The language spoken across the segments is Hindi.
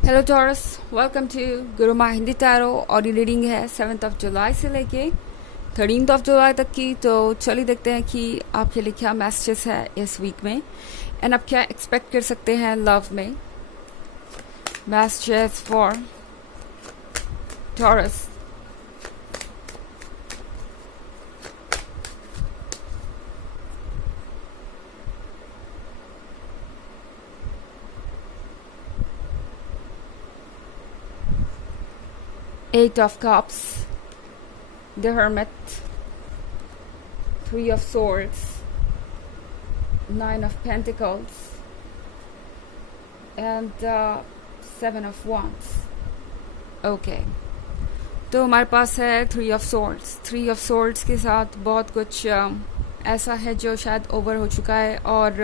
हेलो टॉरस, वेलकम टू गुरु माँ हिंदी टैरो। और ये रीडिंग है 7 जुलाई से लेके 13 जुलाई तक की। तो चलिए देखते हैं कि आपके लिए क्या मैसेजेस है इस वीक में एंड आप क्या एक्सपेक्ट कर सकते हैं लव में। Messages for taurus. Eight of Cups, the Hermit, Three of Swords, Nine of Pentacles, and Seven of Wands. Okay. तो हमारे पास है थ्री ऑफ सोर्ड्स के साथ बहुत कुछ ऐसा है जो शायद ओवर हो चुका है। और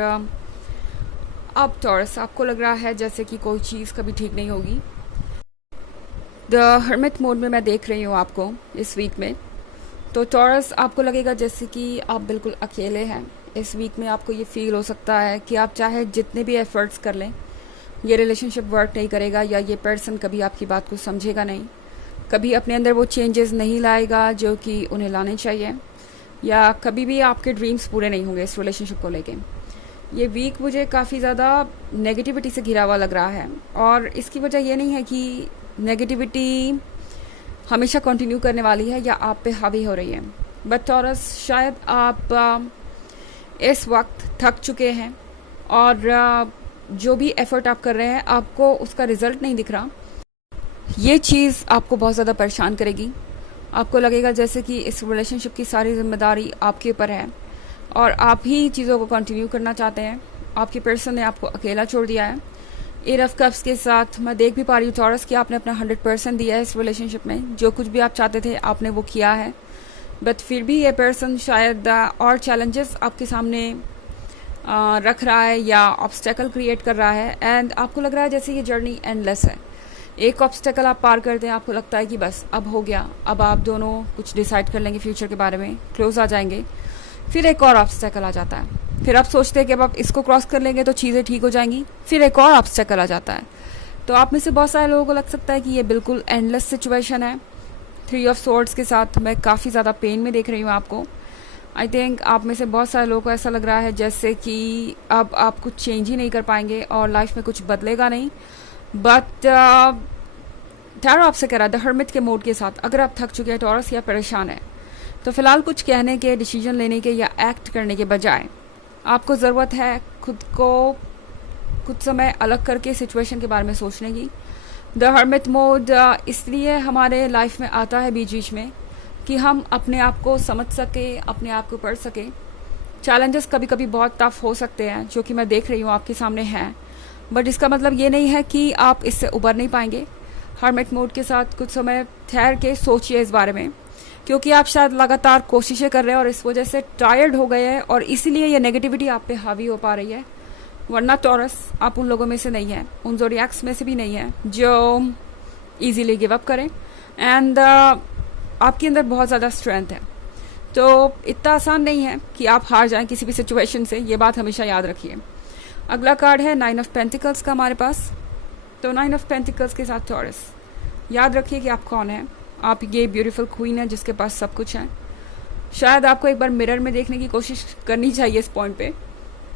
अब टॉरस आपको लग रहा है जैसे कि कोई चीज़ कभी ठीक नहीं होगी। द हर्मिट मोड में मैं देख रही हूँ आपको इस वीक में। तो टॉरस आपको लगेगा जैसे कि आप बिल्कुल अकेले हैं इस वीक में। आपको ये फील हो सकता है कि आप चाहे जितने भी एफर्ट्स कर लें, ये रिलेशनशिप वर्क नहीं करेगा, या ये पर्सन कभी आपकी बात को समझेगा नहीं, कभी अपने अंदर वो चेंजेस नहीं लाएगा जो कि उन्हें लाने चाहिए, या कभी भी आपके ड्रीम्स पूरे नहीं होंगे इस रिलेशनशिप को लेके। ये वीक मुझे काफ़ी ज़्यादा नेगेटिविटी से घिरा हुआ लग रहा है। और इसकी वजह ये नहीं है कि नेगेटिविटी हमेशा कंटिन्यू करने वाली है या आप पे हावी हो रही है, बट टॉरस शायद आप इस वक्त थक चुके हैं और जो भी एफर्ट आप कर रहे हैं आपको उसका रिजल्ट नहीं दिख रहा। ये चीज़ आपको बहुत ज़्यादा परेशान करेगी। आपको लगेगा जैसे कि इस रिलेशनशिप की सारी जिम्मेदारी आपके ऊपर है और आप ही चीज़ों को कंटिन्यू करना चाहते हैं। आपके पर्सन ने आपको अकेला छोड़ दिया है। एट ऑफ कप्स के साथ मैं देख भी पा रही हूँ टॉरस कि आपने अपना 100% दिया है इस रिलेशनशिप में। जो कुछ भी आप चाहते थे आपने वो किया है, बट फिर भी ये पर्सन शायद और चैलेंजेस आपके सामने रख रहा है या ऑब्स्टेकल क्रिएट कर रहा है। एंड आपको लग रहा है जैसे ये जर्नी एंडलेस है। एक ऑब्स्टेकल आप पार करते हैं, आपको लगता है कि बस अब हो गया, अब आप दोनों कुछ डिसाइड कर लेंगे फ्यूचर के बारे में, क्लोज आ जाएंगे। फिर एक और ऑब्स्टेकल आ जाता है। फिर आप सोचते हैं कि अब आप इसको क्रॉस कर लेंगे तो चीज़ें ठीक हो जाएंगी, फिर एक और ऑब्स्टेकल आ जाता है। तो आप में से बहुत सारे लोगों को लग सकता है कि ये बिल्कुल एंडलेस सिचुएशन है। थ्री ऑफ सोर्ड्स के साथ मैं काफ़ी ज़्यादा पेन में देख रही हूँ आपको। आई थिंक आप में से बहुत सारे लोगों को ऐसा लग रहा है जैसे कि अब आप कुछ चेंज ही नहीं कर पाएंगे और लाइफ में कुछ बदलेगा नहीं। बट टैरो आपसे कह रहा है द हर्मिट के मोड के साथ, अगर आप थक चुके हैं टॉरस या परेशान है, तो फिलहाल कुछ कहने के, डिसीजन लेने के या एक्ट करने के बजाय आपको ज़रूरत है खुद को कुछ समय अलग करके सिचुएशन के बारे में सोचने की। द हर्मिट मोड इसलिए हमारे लाइफ में आता है बीच बीच में कि हम अपने आप को समझ सके, अपने आप को पढ़ सके। चैलेंजेस कभी कभी बहुत टफ हो सकते हैं जो कि मैं देख रही हूँ आपके सामने हैं, बट इसका मतलब ये नहीं है कि आप इससे उबर नहीं पाएंगे। हर्मिट मोड के साथ कुछ समय ठहर के सोचिए इस बारे में, क्योंकि आप शायद लगातार कोशिशें कर रहे हैं और इस वजह से टायर्ड हो गए हैं और इसीलिए ये नेगेटिविटी आप पे हावी हो पा रही है। वरना टॉरस आप उन लोगों में से नहीं है, उन ज़ोडिएक्स में से भी नहीं है जो इजीली गिव अप करें। एंड आपके अंदर बहुत ज़्यादा स्ट्रेंथ है। तो इतना आसान नहीं है कि आप हार जाएं किसी भी सिचुएशन से, ये बात हमेशा याद रखिए। अगला कार्ड है 9 ऑफ पेंटिकल्स का हमारे पास। तो 9 ऑफ पेंटिकल्स के साथ टॉरस, याद रखिए कि आप कौन है। आप ये ब्यूटीफुल क्वीन है जिसके पास सब कुछ है। शायद आपको एक बार मिरर में देखने की कोशिश करनी चाहिए इस पॉइंट पे।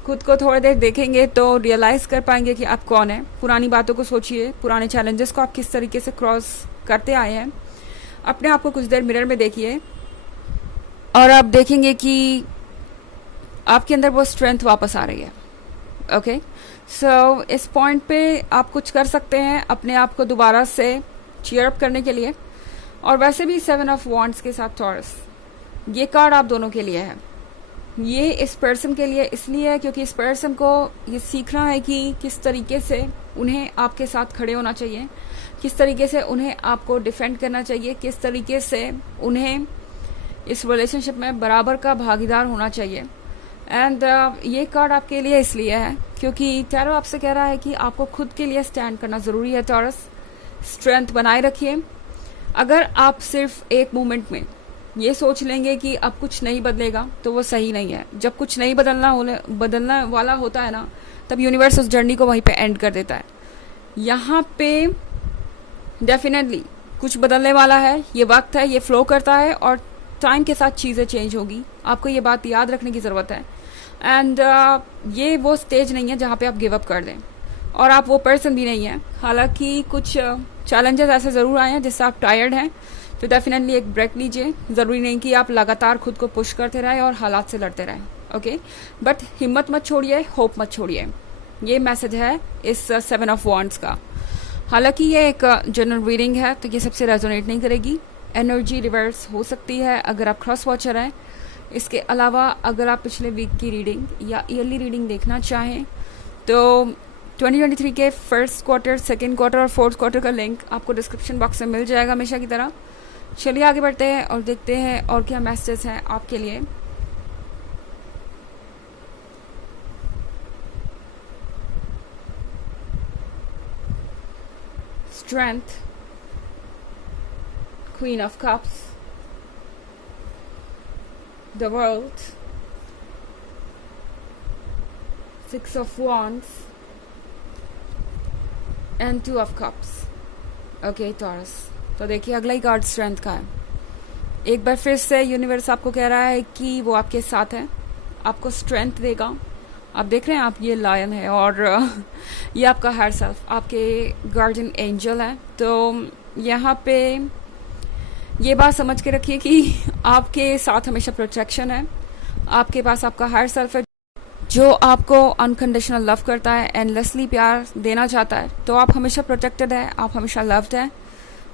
खुद को थोड़ी देर देखेंगे तो रियलाइज़ कर पाएंगे कि आप कौन है। पुरानी बातों को सोचिए, पुराने चैलेंजेस को आप किस तरीके से क्रॉस करते आए हैं। अपने आप को कुछ देर मिरर में देखिए और आप देखेंगे कि आपके अंदर वो स्ट्रेंथ वापस आ रही है। ओके, सो इस पॉइंट पे आप कुछ कर सकते हैं अपने आप को दोबारा से चीयर अप करने के लिए। और वैसे भी 7 ऑफ वॉन्ड्स के साथ टॉरस, ये कार्ड आप दोनों के लिए है। ये इस पर्सन के लिए इसलिए है क्योंकि इस पर्सन को ये सीखना है कि किस तरीके से उन्हें आपके साथ खड़े होना चाहिए, किस तरीके से उन्हें आपको डिफेंड करना चाहिए, किस तरीके से उन्हें इस रिलेशनशिप में बराबर का भागीदार होना चाहिए। एंड ये कार्ड आपके लिए इसलिए है क्योंकि टैरो आपसे कह रहा है कि आपको खुद के लिए स्टैंड करना ज़रूरी है। टॉरस, स्ट्रेंथ बनाए रखिए। अगर आप सिर्फ एक मोमेंट में ये सोच लेंगे कि अब कुछ नहीं बदलेगा तो वो सही नहीं है। जब कुछ नहीं बदलना वाला होता है ना, तब यूनिवर्स उस जर्नी को वहीं पे एंड कर देता है। यहाँ पे डेफिनेटली कुछ बदलने वाला है, ये वक्त है, ये फ्लो करता है और टाइम के साथ चीज़ें चेंज होगी, आपको ये बात याद रखने की ज़रूरत है। एंड ये वो स्टेज नहीं है जहाँ पे आप गिव अप कर दें, और आप वो पर्सन भी नहीं हैं। हालांकि कुछ चैलेंजेस ऐसे ज़रूर आए हैं जिससे आप टायर्ड हैं, तो डेफिनेटली एक ब्रेक लीजिए। ज़रूरी नहीं कि आप लगातार खुद को पुश करते रहें और हालात से लड़ते रहें, ओके। बट हिम्मत मत छोड़िए, होप मत छोड़िए, ये मैसेज है इस 7 ऑफ वॉन्ड्स का। हालांकि ये एक जनरल रीडिंग है तो ये सबसे रेजोनेट नहीं करेगी, एनर्जी रिवर्स हो सकती है अगर आप क्रॉस वॉचर हैं। इसके अलावा अगर आप पिछले वीक की रीडिंग या ईयरली रीडिंग देखना चाहें तो 2023 के फर्स्ट क्वार्टर, सेकेंड क्वार्टर और फोर्थ क्वार्टर का लिंक आपको डिस्क्रिप्शन बॉक्स में मिल जाएगा हमेशा की तरह। चलिए आगे बढ़ते हैं और देखते हैं और क्या मैसेजेस हैं आपके लिए। Strength, queen of cups, the world, 6 of wands and 2 of cups. Okay taurus, तो देखिए अगला ही कार्ड स्ट्रेंथ का है। एक बार फिर से यूनिवर्स आपको कह रहा है कि वो आपके साथ है, आपको स्ट्रेंथ देगा। आप देख रहे हैं, आप ये लायन है और ये आपका हायर सेल्फ, आपके गार्डियन एंजल है। तो यहाँ पे ये बात समझ के रखिए कि आपके साथ हमेशा प्रोटेक्शन है। आपके पास आपका हायर सेल्फ है जो आपको अनकंडीशनल लव करता है, एंडलेसली प्यार देना चाहता है। तो आप हमेशा प्रोटेक्टेड है, आप हमेशा लव्ड है।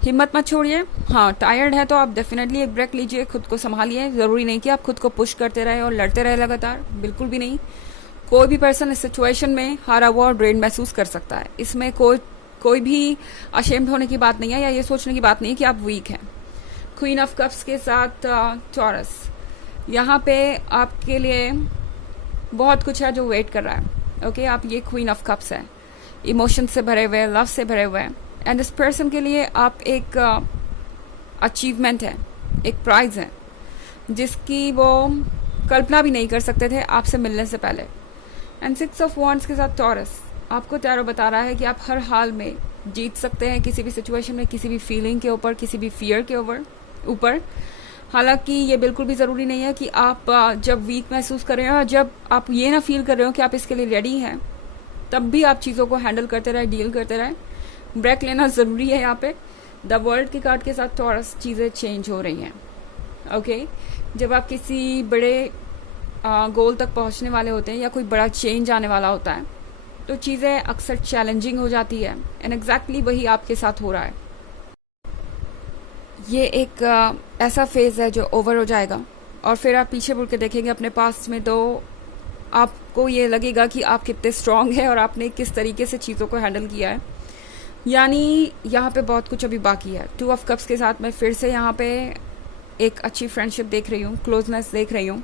हिम्मत मत छोड़िए। हाँ, टायर्ड है तो आप डेफिनेटली एक ब्रेक लीजिए, खुद को संभालिए। ज़रूरी नहीं कि आप खुद को पुश करते रहे और लड़ते रहे लगातार, बिल्कुल भी नहीं। कोई भी पर्सन इस सिचुएशन में हारा हुआ और ड्रेन महसूस कर सकता है। इसमें कोई भी अशेम्ड होने की बात नहीं है या ये सोचने की बात नहीं है कि आप वीक हैं। क्वीन ऑफ कप्स के साथ टॉरस, यहाँ पे आपके लिए बहुत कुछ है जो वेट कर रहा है, ओके। आप ये क्वीन ऑफ कप्स है, इमोशन से भरे हुए, लव से भरे हुए, एंड इस पर्सन के लिए आप एक अचीवमेंट है, एक प्राइज है जिसकी वो कल्पना भी नहीं कर सकते थे आपसे मिलने से पहले। एंड 6 ऑफ वॉन्ड्स के साथ टॉरस, आपको टैरो बता रहा है कि आप हर हाल में जीत सकते हैं किसी भी सिचुएशन में, किसी भी फीलिंग के ऊपर, किसी भी फियर के ऊपर। हालांकि ये बिल्कुल भी ज़रूरी नहीं है कि आप जब वीक महसूस कर रहे हो, जब आप ये ना फील कर रहे हो कि आप इसके लिए रेडी हैं, तब भी आप चीज़ों को हैंडल करते रहे, डील करते रहे। ब्रेक लेना ज़रूरी है। यहाँ पे द वर्ल्ड के कार्ड के साथ टॉरस, चीज़ें चेंज हो रही हैं, ओके। जब आप किसी बड़े गोल तक पहुंचने वाले होते हैं या कोई बड़ा चेंज आने वाला होता है तो चीज़ें अक्सर चैलेंजिंग हो जाती है, एंड एग्जैक्टली वही आपके साथ हो रहा है। ये एक ऐसा फेज़ है जो ओवर हो जाएगा और फिर आप पीछे मुड़ के देखेंगे अपने पास्ट में तो आपको ये लगेगा कि आप कितने स्ट्रांग हैं और आपने किस तरीके से चीज़ों को हैंडल किया है। यानी यहाँ पे बहुत कुछ अभी बाकी है। 2 ऑफ कप्स के साथ मैं फिर से यहाँ पे एक अच्छी फ्रेंडशिप देख रही हूँ, क्लोजनेस देख रही हूँ।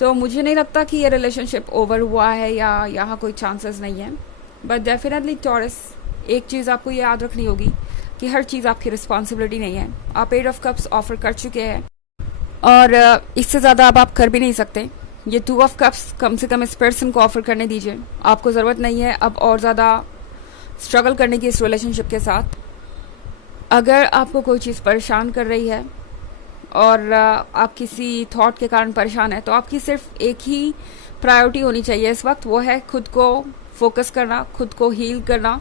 तो मुझे नहीं लगता कि ये रिलेशनशिप ओवर हुआ है या यहाँ कोई चांसेस नहीं है। बट डेफिनेटली टॉरस, एक चीज़ आपको ये याद रखनी होगी कि हर चीज़ आपकी रिस्पॉन्सिबिलिटी नहीं है। आप 8 ऑफ कप्स ऑफर कर चुके हैं और इससे ज़्यादा अब आप कर भी नहीं सकते। ये 2 ऑफ कप्स कम से कम इस पर्सन को ऑफर करने दीजिए। आपको ज़रूरत नहीं है अब और ज़्यादा स्ट्रगल करने की इस रिलेशनशिप के साथ। अगर आपको कोई चीज़ परेशान कर रही है और आप किसी थॉट के कारण परेशान है तो आपकी सिर्फ एक ही प्रायोरिटी होनी चाहिए इस वक्त, वो है खुद को फोकस करना, खुद को हील करना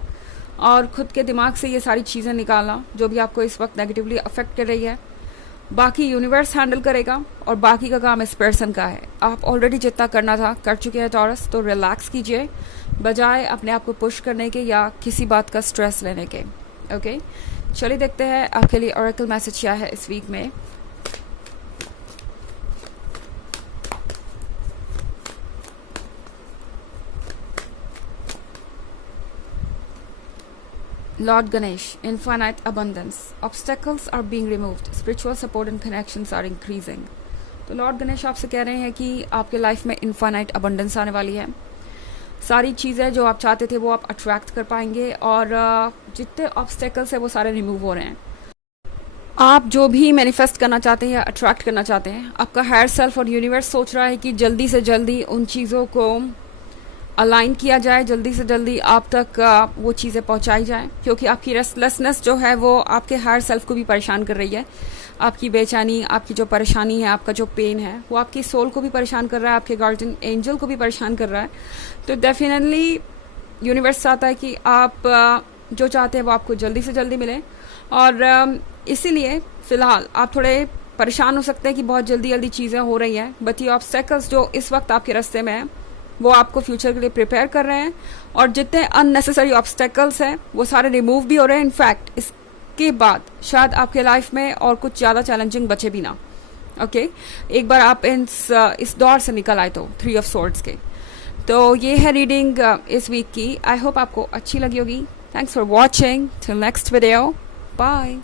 और खुद के दिमाग से ये सारी चीज़ें निकालना जो भी आपको इस वक्त नेगेटिवली अफेक्ट कर रही है। बाकी यूनिवर्स हैंडल करेगा और बाकी का काम इस पर्सन का है। आप ऑलरेडी जितना करना था कर चुके हैं टॉरस, तो रिलैक्स कीजिए बजाय अपने आप को पुश करने के या किसी बात का स्ट्रेस लेने के, ओके। चलिए देखते हैं आपके लिए ऑरेकल मैसेज क्या है इस वीक में। Lord Ganesh, infinite abundance. Obstacles are being removed. Spiritual support and connections are increasing. तो लॉर्ड गणेश आपसे कह रहे हैं कि आपके लाइफ में इनफाइनाइट अबंडेंस आने वाली है। सारी चीज़ें जो आप चाहते थे वो आप अट्रैक्ट कर पाएंगे और जितने ऑब्स्टेकल्स है वो सारे रिमूव हो रहे हैं। आप जो भी मैनिफेस्ट करना चाहते हैं या अट्रैक्ट करना चाहते हैं, आपका हायर सेल्फ और यूनिवर्स सोच रहा है कि जल्दी से जल्दी उन चीज़ों को अलाइन किया जाए, जल्दी से जल्दी आप तक वो चीज़ें पहुंचाई जाए, क्योंकि आपकी रेस्टलेसनेस जो है वो आपके हायर सेल्फ को भी परेशान कर रही है। आपकी बेचैनी, आपकी जो परेशानी है, आपका जो पेन है, वो आपकी सोल को भी परेशान कर रहा है, आपके गार्डियन एंजल को भी परेशान कर रहा है। तो डेफिनेटली यूनिवर्स चाहता है कि आप जो चाहते हैं वो आपको जल्दी से जल्दी मिले। और इसीलिए फ़िलहाल आप थोड़े परेशान हो सकते हैं कि बहुत जल्दी जल्दी चीज़ें हो रही हैं, बट ये ऑब्स्टेकल्स जो इस वक्त आपके रास्ते में हैं वो आपको फ्यूचर के लिए प्रिपेयर कर रहे हैं। और जितने अननेसेसरी ऑब्स्टेकल्स हैं वो सारे रिमूव भी हो रहे हैं। इनफैक्ट इसके बाद शायद आपके लाइफ में और कुछ ज़्यादा चैलेंजिंग बचे भी ना। ओके, एक बार आप इस दौर से निकल आए तो 3 ऑफ सोर्ड्स के। तो ये है रीडिंग इस वीक की। आई होप आपको अच्छी लगी होगी। Thanks for watching. Till next video, bye.